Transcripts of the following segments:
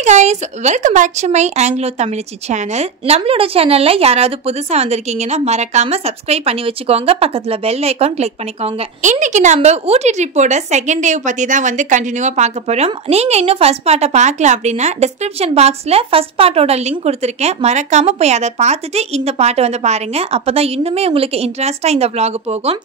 Hi guys, welcome back to my Anglo Tamilichi channel. நம்மளோட சேனல்ல யாராவது புதுசா வந்திருக்கீங்கன்னா மறக்காம subscribe பண்ணி வெச்சுக்கோங்க. பக்கத்துல bell icon click பண்ணிக்கோங்க. இன்னைக்கு நம்ம ஊட்டி ட்ரிப்போட செகண்ட் டே பத்தி தான் வந்து கண்டினியூவா பார்க்க போறோம். நீங்க இன்னும் ஃபர்ஸ்ட் பார்ட்ட பார்க்கல அப்படினா description boxல ஃபர்ஸ்ட் பார்ட்டோட லிங்க் கொடுத்திருக்கேன். மறக்காம போய் அதை பார்த்துட்டு இந்த பார்ட் வந்து பாருங்க. அப்பதான் இன்னுமே உங்களுக்கு இன்ட்ரஸ்டா இந்த vlog போகும்.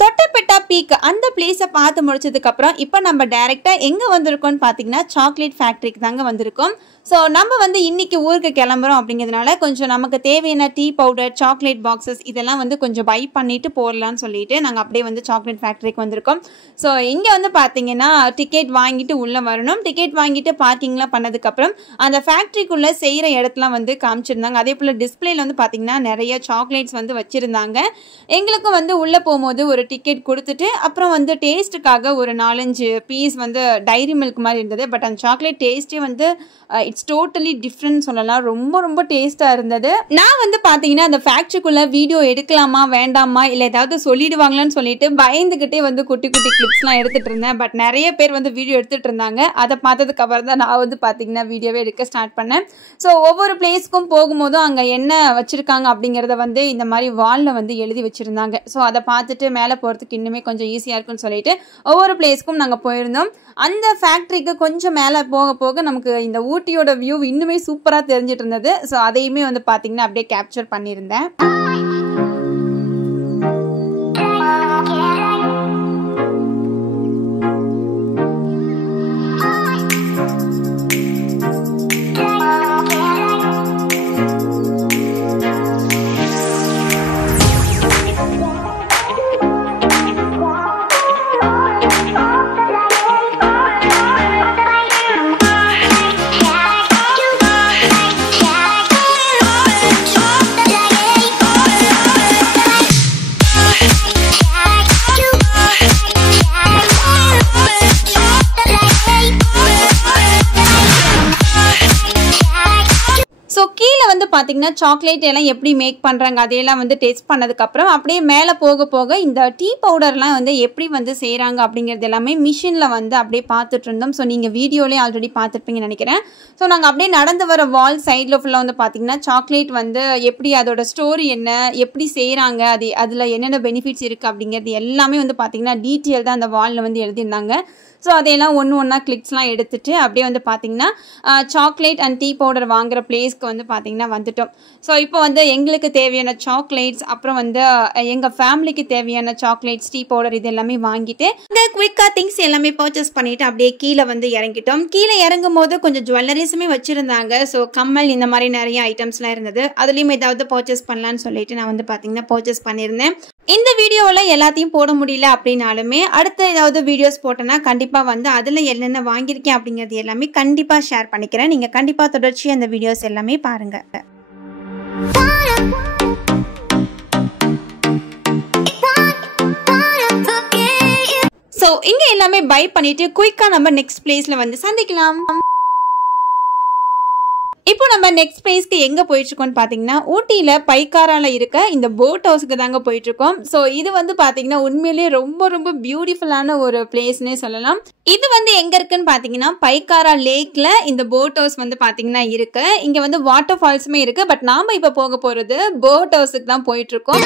தொட்டபெட்டா பீக் அந்த பிளேஸை பார்த்து முடிச்சதுக்கு அப்புறம் இப்போ நம்ம டைரக்டா எங்க வந்திருக்கோம்னு பாத்தீங்கன்னா சாக்லேட் ஃபேக்டரிக்கு தாங்க வந்திருக்கோம். ஸோ நம்ம வந்து இன்னைக்கு ஊருக்கு கிளம்புறோம் அப்படிங்கிறதுனால கொஞ்சம் நமக்கு தேவையான டீ பவுடர் சாக்லேட் பாக்ஸஸ் இதெல்லாம் வந்து கொஞ்சம் பை பண்ணிட்டு போடலான்னு சொல்லிட்டு நாங்கள் அப்படியே வந்து சாக்லேட் ஃபேக்டரிக்கு வந்திருக்கோம். ஸோ இங்கே வந்து பார்த்தீங்கன்னா டிக்கெட் வாங்கிட்டு உள்ளே வரணும். டிக்கெட் வாங்கிட்டு பார்க்கிங்லாம் பண்ணதுக்கப்புறம் அந்த ஃபேக்ட்ரிக்குள்ளே செய்கிற இடத்துலாம் வந்து காமிச்சிருந்தாங்க. அதே போல் டிஸ்பிளேல வந்து பார்த்தீங்கன்னா நிறைய சாக்லேட்ஸ் வந்து வச்சுருந்தாங்க. எங்களுக்கும் வந்து உள்ளே போகும்போது ஒரு டிக்கெட் கொடுத்துட்டு அப்புறம் வந்து டேஸ்ட்டுக்காக ஒரு 4-5 பீஸ் வந்து டைரி மில்க் மாதிரி இருந்தது. பட் அந்த சாக்லேட் டேஸ்ட்டே வந்து இட்ஸ் டோட்டலி டிஃப்ரெண்ட் சொல்லலாம். ரொம்ப டேஸ்ட்டாக இருந்தது. நான் வந்து பார்த்தீங்கன்னா அந்த ஃபேக்ட்ரிக்குள்ளே வீடியோ எடுக்கலாமா வேண்டாமா இல்லை ஏதாவது சொல்லிடுவாங்களான்னு சொல்லிட்டு பயந்துக்கிட்டே வந்து குட்டி கிளிப்ஸ்லாம் எடுத்துகிட்டு இருந்தேன். பட் நிறைய பேர் வந்து வீடியோ எடுத்துகிட்டு இருந்தாங்க. அதை பார்த்ததுக்கு அப்புறம் தான் நான் வந்து பார்த்தீங்கன்னா வீடியோவே எடுக்க ஸ்டார்ட் பண்ணேன். ஸோ ஒவ்வொரு பிளேஸ்க்கும் போகும்போதும் அங்கே என்ன வச்சுருக்காங்க அப்படிங்கிறத வந்து இந்த மாதிரி வாலில் வந்து எழுதி வச்சுருந்தாங்க. ஸோ அதை பார்த்துட்டு மேலே போகிறதுக்கு இன்னுமே கொஞ்சம் ஈஸியாக இருக்குன்னு சொல்லிட்டு ஒவ்வொரு பிளேஸ்க்கும் நாங்கள் போயிருந்தோம். அந்த ஃபேக்ட்ரிக்கு கொஞ்சம் மேலே போக நமக்கு இந்த ஊட்டியோட வியூ இன்னுமே சூப்பராக தெரிஞ்சிட்டு இருந்தது. ஸோ அதையுமே வந்து பார்த்தீங்கன்னா அப்படியே கேப்சர் பண்ணியிருந்தேன். பார்த்தீங்கன்னா சாக்லேட் எல்லாம் எப்படி மேக் பண்ணுறாங்க அதையெல்லாம் வந்து டேஸ்ட் பண்ணதுக்கப்புறம் அப்படியே மேலே போக இந்த டீ பவுடர்லாம் வந்து எப்படி வந்து செய்கிறாங்க அப்படிங்கிறது எல்லாமே மிஷினில் வந்து அப்படியே பார்த்துட்டு இருந்தோம். ஸோ நீங்கள் வீடியோலேயே ஆல்ரெடி பார்த்துருப்பீங்கன்னு நினைக்கிறேன். ஸோ நாங்கள் அப்படியே நடந்து வர வால் சைடில் ஃபுல்லாக வந்து பார்த்தீங்கன்னா சாக்லேட் வந்து எப்படி அதோட ஸ்டோரி என்ன எப்படி செய்கிறாங்க அதில் என்னென்ன பெனிஃபிட்ஸ் இருக்குது அப்படிங்கிறது எல்லாமே வந்து பார்த்தீங்கன்னா டீட்டெயில் தான் அந்த வாலில் வந்து எழுதியிருந்தாங்க. ஸோ அதையெல்லாம் ஒன்றா கிளிக்ஸ்லாம் எடுத்துகிட்டு அப்படியே வந்து பார்த்தீங்கன்னா சாக்லேட் அண்ட் டீ பவுடர் வாங்குகிற பிளேஸ்க்கு வந்து பார்த்தீங்கன்னா வந்துட்டோம். ஸோ இப்போ வந்து எங்களுக்கு தேவையான சாக்லேட்ஸ் அப்புறம் வந்து எங்கள் ஃபேமிலிக்கு தேவையான சாக்லேட்ஸ் டீ பவுடர் இது எல்லாமே வாங்கிட்டு இந்த குயிக்காக திங்ஸ் எல்லாமே பர்ச்சேஸ் பண்ணிவிட்டு அப்படியே கீழே வந்து இறங்கிட்டோம். கீழே இறங்கும் போது கொஞ்சம் ஜுவல்லரிஸுமே வச்சுருந்தாங்க. ஸோ கம்மல் இந்த மாதிரி நிறைய ஐட்டம்ஸ்லாம் இருந்தது. அதுலேயும் ஏதாவது பர்ச்சேஸ் பண்ணலான்னு சொல்லிட்டு நான் வந்து பார்த்தீங்கன்னா பர்ச்சேஸ் பண்ணியிருந்தேன். இந்த வீடியோவில் எல்லாத்தையும் போட முடியல அப்படின்னாலுமே அடுத்த ஏதாவது வீடியோஸ் போட்டேன்னா கண்டிப்பாக வந்து அதில் என்னென்ன வாங்கியிருக்கேன் அப்படிங்கிறது எல்லாமே கண்டிப்பாக ஷேர் பண்ணிக்கிறேன். நீங்கள் கண்டிப்பாக தொடர்ச்சியாக அந்த வீடியோஸ் எல்லாமே பாருங்கள். ஸோ இங்கே எல்லாமே பை பண்ணிட்டு குயிக்காக நம்ம நெக்ஸ்ட் பிளேஸில் வந்து சந்திக்கலாம். இப்போ நம்ம நெக்ஸ்ட் பிளேஸ்க்கு எங்கே போயிட்டுருக்கோம்னு பார்த்தீங்கன்னா ஊட்டியில் பைக்காரால இருக்க இந்த போட் ஹவுஸுக்கு தாங்க போயிட்டுருக்கோம். ஸோ இது வந்து பார்த்தீங்கன்னா உண்மையிலேயே ரொம்ப பியூட்டிஃபுல்லான ஒரு பிளேஸ்னே சொல்லலாம். இது வந்து எங்கே இருக்குன்னு பார்த்தீங்கன்னா பைக்காரா லேக்கில் இந்த போட் ஹவுஸ் வந்து பார்த்தீங்கன்னா இருக்கு. இங்கே வந்து வாட்டர் ஃபால்ஸுமே இருக்கு. பட் நாம் இப்போ போக போகிறது போட் ஹவுஸுக்கு தான் போயிட்டுருக்கோம்.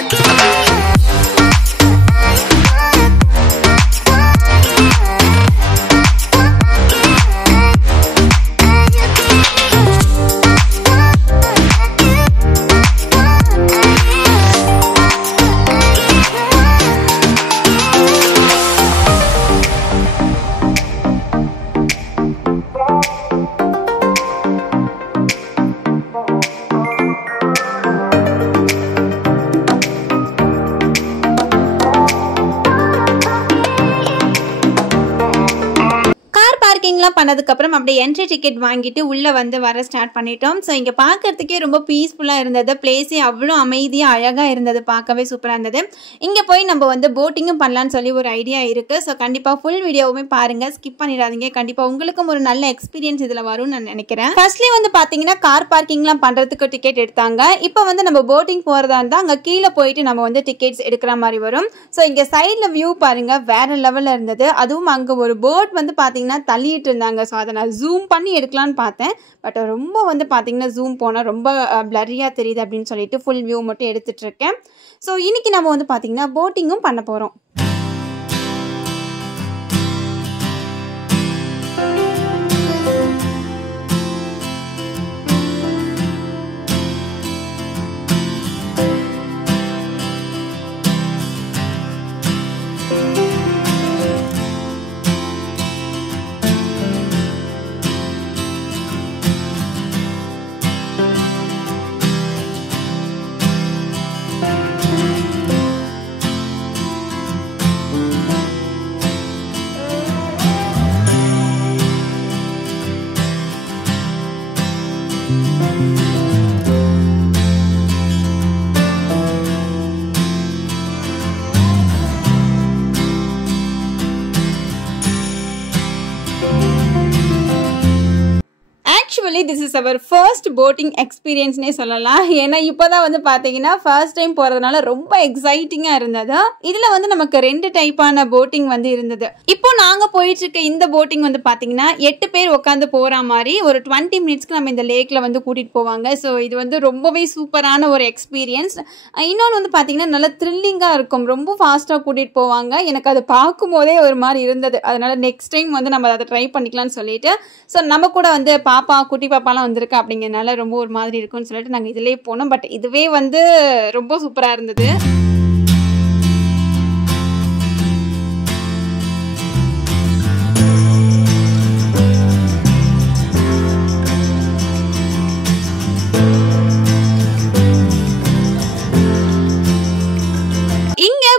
பண்ணதுக்கப்புறம் அப்படியே என்ட்ரி டிக்கெட் வாங்கிட்டு உள்ளே வந்து வர ஸ்டார்ட் பண்ணிட்டோம். ஸோ இங்கே பார்க்கறதுக்கே ரொம்ப பீஸ்ஃபுல்லாக இருந்தது. பிளேஸே அவ்வளோ அமைதியாக அழகாக இருந்தது. பார்க்கவே சூப்பராக இருந்தது. இங்கே போய் நம்ம வந்து போட்டிங்கும் பண்ணலான்னு சொல்லி ஒரு ஐடியா இருக்குது. ஸோ கண்டிப்பாக ஃபுல் வீடியோவுமே பாருங்கள், ஸ்கிப் பண்ணிடாதீங்க. கண்டிப்பாக உங்களுக்கும் ஒரு நல்ல எக்ஸ்பீரியன்ஸ் இதில் வரும்னு நான் நினைக்கிறேன். ஃபர்ஸ்ட்லி வந்து பார்த்தீங்கன்னா கார் பார்க்கிங்லாம் பண்ணுறதுக்கு டிக்கெட் எடுத்தாங்க. இப்போ வந்து நம்ம போட்டிங் போகிறதா இருந்தால் அங்கே கீழே போயிட்டு நம்ம வந்து டிக்கெட்ஸ் எடுக்கிற மாதிரி வரும். ஸோ இங்கே சைடில் வியூ பாருங்கள் வேறு லெவலில் இருந்தது. அதுவும் அங்கே ஒரு போட் வந்து பார்த்தீங்கன்னா தள்ளிட்டு இருந்தாங்க. ஸோ அதை நான் ஜூம் பண்ணி எடுக்கலான்னு பார்த்தேன். பட் ரொம்ப வந்து பார்த்தீங்கன்னா ஜூம் போனால் ரொம்ப பிளரியாக தெரியுது அப்படின்னு சொல்லிட்டு ஃபுல் வியூ மட்டும் எடுத்துகிட்டு இருக்கேன். ஸோ இன்றைக்கி நம்ம வந்து பார்த்திங்கன்னா போட்டிங்கும் பண்ண போகிறோம். Actually this is our first boating எக்ஸ்பீரியன்ஸ்னே சொல்லலாம். ஏன்னா இப்போ தான் வந்து பார்த்தீங்கன்னா ஃபர்ஸ்ட் டைம் போகிறதுனால ரொம்ப எக்ஸைட்டிங்காக இருந்தது. இதில் வந்து நமக்கு 2 டைப்பான போட்டிங் வந்து இருந்தது. இப்போ நாங்கள் போயிட்டுருக்க இந்த போட்டிங் வந்து பார்த்தீங்கன்னா 8 பேர் உட்காந்து போகிற மாதிரி ஒரு 20 மினிட்ஸ்க்கு நம்ம இந்த லேக்கில் வந்து கூட்டிகிட்டு போவாங்க. ஸோ இது வந்து ரொம்பவே சூப்பரான ஒரு எக்ஸ்பீரியன்ஸ். இன்னொன்று வந்து பார்த்தீங்கன்னா நல்லா த்ரில்லிங்காக இருக்கும். ரொம்ப ஃபாஸ்ட்டாக கூட்டிகிட்டு போவாங்க. எனக்கு அது பார்க்கும் போதே ஒரு மாதிரி இருந்தது. அதனால் நெக்ஸ்ட் டைம் வந்து நம்ம அதை ட்ரை பண்ணிக்கலாம்னு சொல்லிட்டு ஸோ நம்ம கூட வந்து பாப்பா குட்டி பாப்பாலாம் வந்திருக்கு அப்படிங்கிறனால ரொம்ப ஒரு மாதிரி இருக்கும்னு சொல்லிட்டு நாங்கள் இதிலே போனோம். பட் இதுவே வந்து ரொம்ப சூப்பராக இருந்தது.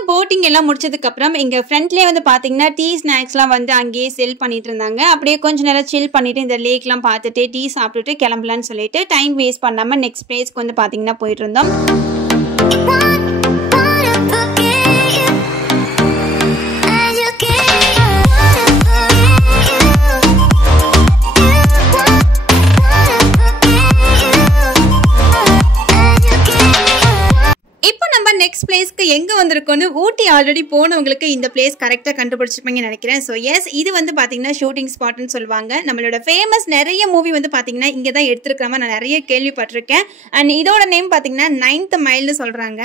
போட்டிங் எல்லாம் முடிச்சதுக்கு அப்புறம் இங்க ஃப்ரண்ட்லயே வந்து பாத்தீங்கன்னா டீ ஸ்நாக்ஸ்லாம் வந்து அங்கேயே செல் பண்ணிட்டு இருந்தாங்க. அப்படியே கொஞ்ச நேரம் சில் பண்ணிட்டு இந்த லேக்லாம் பார்த்துட்டு டீ சாப்பிட்டுட்டு கிளம்பலான்னு சொல்லிட்டு டைம் வேஸ்ட் பண்ணாம நெக்ஸ்ட் பிளேஸ்க்கு வந்து பாத்தீங்கன்னா போயிட்டு இருந்தோம். நெக்ஸ்ட் பிளேஸ்க்கு எங்கே வந்திருக்கோன்னு ஊட்டி ஆல்ரெடி போனவங்களுக்கு இந்த பிளேஸ் கரெக்டாக கண்டுபிடிச்சிருப்பீங்கன்னு நினைக்கிறேன். ஸோ எஸ், இது வந்து பார்த்தீங்கன்னா ஷூட்டிங் ஸ்பாட்னு சொல்லுவாங்க. நம்மளோட ஃபேமஸ் நிறைய மூவி வந்து பார்த்தீங்கன்னா இங்கே தான் எடுத்துருக்கிற மாதிரி நான் நிறைய கேள்விப்பட்டிருக்கேன். அண்ட் இதோட நேம் பார்த்தீங்கன்னா 9th மைல்னு சொல்கிறாங்க.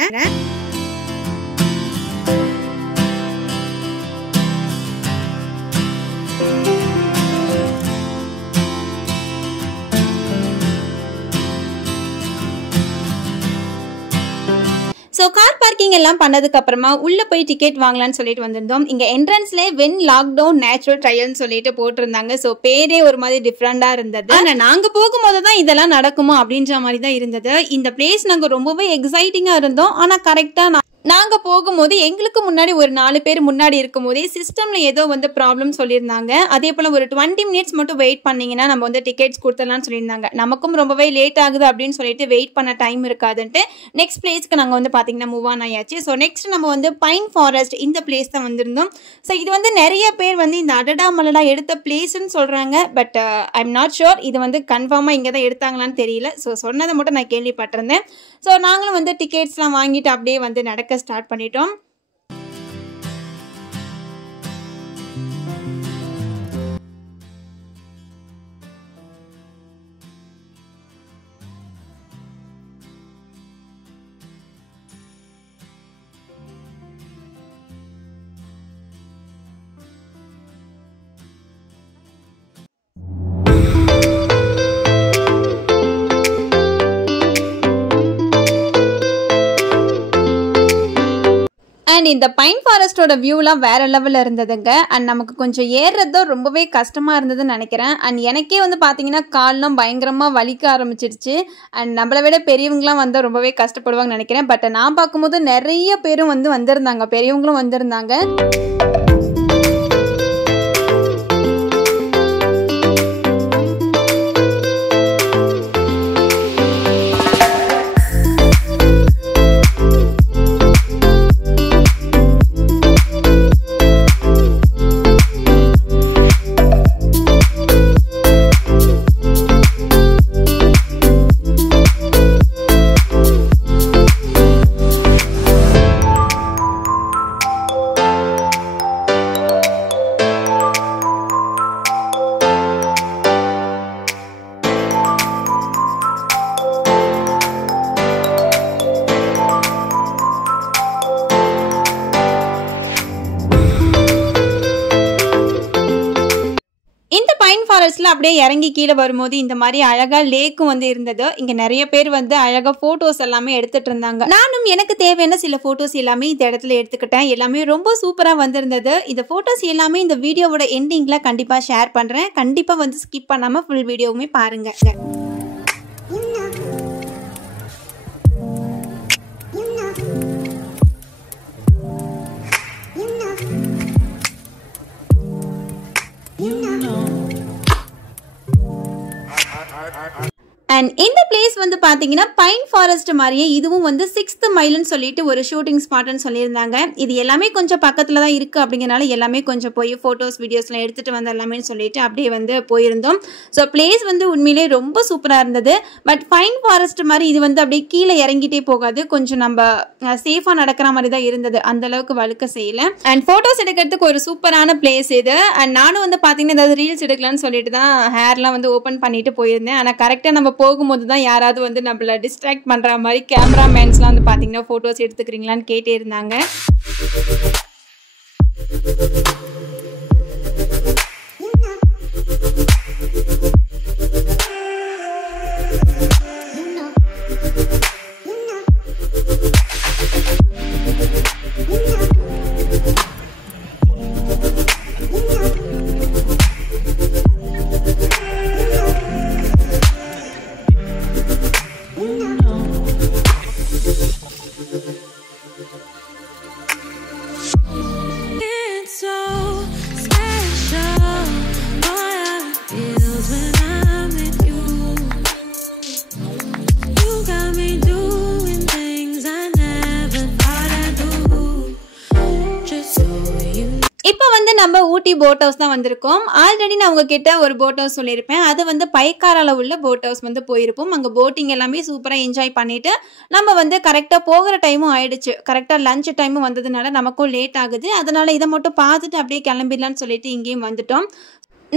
ஸோ கார் பார்க்கிங் எல்லாம் பண்ணதுக்கு அப்புறமா உள்ள போய் டிக்கெட் வாங்கலான்னு சொல்லிட்டு வந்திருந்தோம். இங்கே என்ட்ரன்ஸ்லேயே வென் லாக்டவுன் நேச்சுரல் ட்ரையல்னு சொல்லிட்டு போட்டிருந்தாங்க. ஸோ பேரே ஒரு மாதிரி டிஃப்ரெண்டாக இருந்தது. ஆனால் நாங்கள் போகும்போது தான் இதெல்லாம் நடக்குமா அப்படின்ற மாதிரி தான் இருந்தது. இந்த பிளேஸ் நாங்கள் ரொம்பவே எக்ஸைட்டிங்காக இருந்தோம். ஆனால் கரெக்டாக நாங்கள் போகும்போது எங்களுக்கு முன்னாடி ஒரு 4 பேர் முன்னாடி இருக்கும் போதே சிஸ்டமில் ஏதோ வந்து ப்ராப்ளம் சொல்லியிருந்தாங்க. அதே போல் ஒரு 20 மினிட்ஸ் மட்டும் வெயிட் பண்ணிங்கன்னா நம்ம வந்து டிக்கெட்ஸ் கொடுத்துடலாம்னு சொல்லியிருந்தாங்க. நமக்கும் ரொம்பவே லேட் ஆகுது அப்படின்னு சொல்லிட்டு வெயிட் பண்ண டைம் இருக்காதுன்ட்டு நெக்ஸ்ட் பிளேஸ்க்கு நாங்கள் வந்து பார்த்தீங்கன்னா மூவ் ஆன் ஆயாச்சு. ஸோ நெக்ஸ்ட் நம்ம வந்து பைன் ஃபாரஸ்ட் இந்த பிளேஸ் தான் வந்திருந்தோம். ஸோ இது வந்து நிறைய பேர் வந்து இந்த அடடா மலடா எடுத்த பிளேஸ்ன்னு சொல்கிறாங்க. But I am not sure இது வந்து கன்ஃபார்மாக இங்கே தான் எடுத்தாங்களான்னு தெரியல. ஸோ சொன்னதை மட்டும் நான் கேள்விப்பட்டிருந்தேன். ஸோ நாங்களும் வந்து டிக்கெட்ஸ்லாம் வாங்கிட்டு அப்படியே வந்து நடக்க ஸ்டார்ட் பண்ணிட்டோம். அண்ட் இந்த பைன் ஃபாரஸ்டோட வியூலாம் வேற லெவலில் இருந்ததுங்க. அண்ட் நமக்கு கொஞ்சம் ஏறுறதோ ரொம்பவே கஷ்டமாக இருந்ததுன்னு நினைக்கிறேன். அண்ட் எனக்கே வந்து பார்த்தீங்கன்னா கால்லாம் பயங்கரமாக வலிக்க ஆரம்பிச்சிருச்சு. அண்ட் நம்மளை விட பெரியவங்களாம் வந்து ரொம்பவே கஷ்டப்படுவாங்கன்னு நினைக்கிறேன். பட் நான் பார்க்கும்போது நிறைய பேரும் வந்து வந்திருந்தாங்க, பெரியவங்களும் வந்திருந்தாங்க. அப்படியே இறங்கி கீழே வரும்போது இந்த மாதிரி அழகா லேக்கும் வந்து இருந்தது. இங்க நிறைய பேர் வந்து அழகா போட்டோஸ் எல்லாமே எடுத்துட்டு இருந்தாங்க. நானும் எனக்கு தேவையான சில போட்டோஸ் எல்லாமே இந்த இடத்துல எடுத்துக்கிட்டேன். எல்லாமே ரொம்ப சூப்பரா வந்திருந்தது. இந்த போட்டோஸ் எல்லாமே இந்த வீடியோவோட எண்டிங்ல கண்டிப்பா ஷேர் பண்றேன். கண்டிப்பா வந்து ஸ்கிப் பண்ணாம ஃபுல் வீடியோவுமே பாருங்க. அண்ட் இந்த பிளேஸ் வந்து பார்த்தீங்கன்னா பைன் ஃபாரஸ்ட் மாதிரியே இதுவும் வந்து 6th மைல்னு சொல்லிட்டு ஒரு ஷூட்டிங் ஸ்பாட்னு சொல்லியிருந்தாங்க. இது எல்லாமே கொஞ்சம் பக்கத்தில் தான் இருக்குது அப்படிங்கிறனால எல்லாமே கொஞ்சம் போய் ஃபோட்டோஸ் வீடியோஸ்லாம் எடுத்துகிட்டு வந்துடலாமே சொல்லிட்டு அப்படியே வந்து போயிருந்தோம். ஸோ பிளேஸ் வந்து உண்மையிலே ரொம்ப சூப்பராக இருந்தது. பட் பைன் ஃபாரஸ்ட் மாதிரி இது வந்து அப்படியே கீழே இறங்கிட்டே போகாது. கொஞ்சம் நம்ம சேஃபாக நடக்கிற மாதிரி தான் இருந்தது. அந்தளவுக்கு வழுக்க செய்யலை. அண்ட் ஃபோட்டோஸ் எடுக்கிறதுக்கு ஒரு சூப்பரான பிளேஸ் இது. அண்ட் நானும் வந்து பார்த்தீங்கன்னா ஏதாவது ரீல்ஸ் எடுக்கலான்னு சொல்லிட்டு தான் ஹேர்லாம் வந்து ஓப்பன் பண்ணிட்டு போயிருந்தேன். ஆனால் கரெக்டாக நம்ம போகும்போது தான் யாராவது வந்து நம்மள டிஸ்ட்ராக்ட் பண்ற மாதிரி கேமராமேன்ஸ்லாம் வந்து பாத்தீங்கன்னா போட்டோஸ் எடுத்துக்கிறீங்களான்னு கேட்டே இருந்தாங்க. இப்போ வந்து நம்ம ஊட்டி போட் ஹவுஸ் தான் வந்திருக்கோம். ஆல்ரெடி நான் உங்ககிட்ட ஒரு போட் ஹவுஸ் சொல்லியிருப்பேன். அது வந்து பைக்காரால உள்ள போட் ஹவுஸ் வந்து போயிருப்போம். அங்கே போட்டிங் எல்லாமே சூப்பராக என்ஜாய் பண்ணிட்டு நம்ம வந்து கரெக்டாக போகிற டைமும் ஆயிடுச்சு. கரெக்டாக லஞ்ச் டைமும் வந்ததுனால நமக்கும் லேட் ஆகுது. அதனால இதை மட்டும் பார்த்துட்டு அப்படியே கிளம்பிடலான்னு சொல்லிட்டு இங்கேயும் வந்துட்டோம்.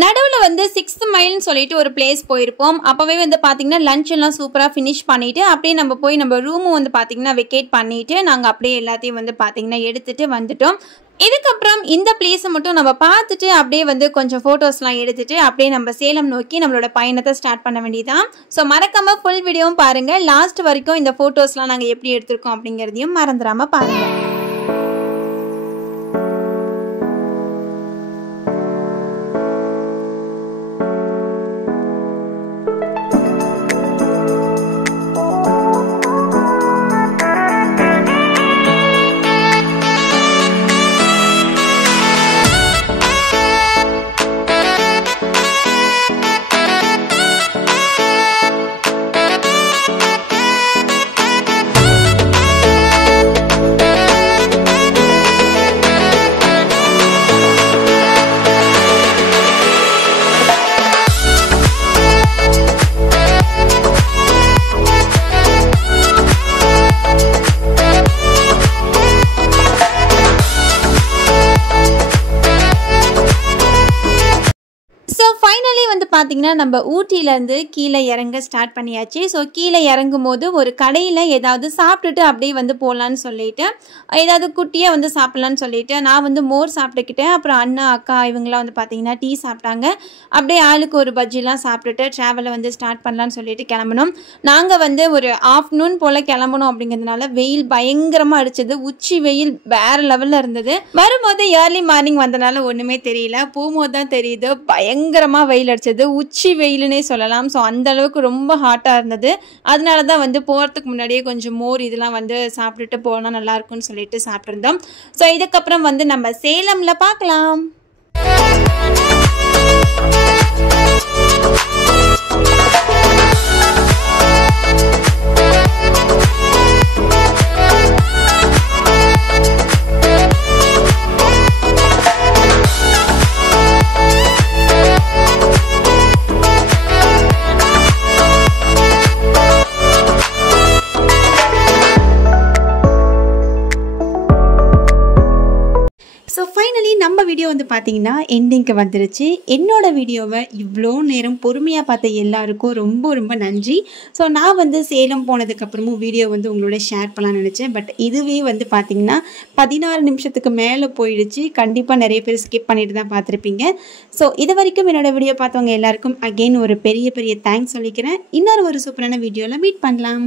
நடுவில் வந்து 6th மைல்னு சொல்லிட்டு ஒரு பிளேஸ் போயிருப்போம். அப்போவே வந்து பார்த்தீங்கன்னா லஞ்ச் எல்லாம் சூப்பராக ஃபினிஷ் பண்ணிவிட்டு அப்படியே நம்ம போய் நம்ம ரூமும் வந்து பார்த்தீங்கன்னா வெக்கேட் பண்ணிவிட்டு நாங்கள் அப்படியே எல்லாத்தையும் வந்து பார்த்தீங்கன்னா எடுத்துகிட்டு வந்துட்டோம். இதுக்கப்புறம் இந்த பிளேஸை மட்டும் நம்ம பார்த்துட்டு அப்படியே வந்து கொஞ்சம் ஃபோட்டோஸ்லாம் எடுத்துகிட்டு அப்படியே நம்ம சேலம் நோக்கி நம்மளோட பயணத்தை ஸ்டார்ட் பண்ண வேண்டியதான். ஸோ மறக்காமல் ஃபுல் வீடியோவும் பாருங்கள். லாஸ்ட் வரைக்கும் இந்த ஃபோட்டோஸ்லாம் நாங்கள் எப்படி எடுத்திருக்கோம் அப்படிங்கிறதையும் மறந்துடாமல் பாருங்கள். பார்த்தீங்கன்னா நம்ம ஊட்டியிலேருந்து கீழே இறங்க ஸ்டார்ட் பண்ணியாச்சு. ஸோ கீழே இறங்கும் போது ஒரு கடையில் ஏதாவது சாப்பிட்டுட்டு அப்படியே வந்து போகலான்னு சொல்லிட்டு ஏதாவது குட்டியாக வந்து சாப்பிட்லான்னு சொல்லிட்டு நான் வந்து மோர் சாப்பிட்டுக்கிட்டேன். அப்புறம் அண்ணா அக்கா இவங்களாம் வந்து பார்த்தீங்கன்னா டீ சாப்பிட்டாங்க. அப்படியே ஆளுக்கு ஒரு பஜ்ஜிலாம் சாப்பிட்டுட்டு ட்ராவலை வந்து ஸ்டார்ட் பண்ணலான்னு சொல்லிட்டு கிளம்பணும். நாங்கள் வந்து ஒரு ஆஃப்டர்நூன் போல் கிளம்பணும் அப்படிங்கிறதுனால வெயில் பயங்கரமாக அடிச்சது. உச்சி வெயில் வேறு லெவலில் இருந்தது. வரும்போது ஏர்லி மார்னிங் வந்தனால ஒன்றுமே தெரியல. போகும்போது தான் தெரியுது பயங்கரமாக வெயில் அடிச்சது. உச்சி வெயிலுன்னே சொல்லலாம். ஸோ அந்த அளவுக்கு ரொம்ப ஹாட்டாக இருந்தது. அதனால தான் வந்து போகிறதுக்கு முன்னாடியே கொஞ்சம் மோர் இதெல்லாம் வந்து சாப்பிட்டுட்டு போனால் நல்லாயிருக்கும்னு சொல்லிட்டு சாப்பிட்ருந்தோம். ஸோ இதுக்கப்புறம் வந்து நம்ம சேலமில் பார்க்கலாம். பார்த்தீங்கன்னா எண்டிங்க்கு வந்துருச்சு. என்னோட வீடியோவை இவ்வளோ நேரம் பொறுமையாக பார்த்த எல்லாருக்கும் ரொம்ப ரொம்ப நன்றி. ஸோ நான் வந்து சேலம் போனதுக்கப்புறமும் வீடியோ வந்து உங்களோட ஷேர் பண்ணலாம்னு நினச்சேன். பட் இதுவே வந்து பார்த்தீங்கன்னா 16 நிமிஷத்துக்கு மேலே போயிடுச்சு. கண்டிப்பாக நிறைய பேர் ஸ்கிப் பண்ணிட்டு தான் பார்த்துருப்பீங்க. ஸோ இது வரைக்கும் என்னோட வீடியோ பார்த்தவங்க எல்லாருக்கும் அகெயின் ஒரு பெரிய பெரிய தேங்க்ஸ் சொல்லிக்கிறேன். இன்னொரு சூப்பரான வீடியோவில் மீட் பண்ணலாம்.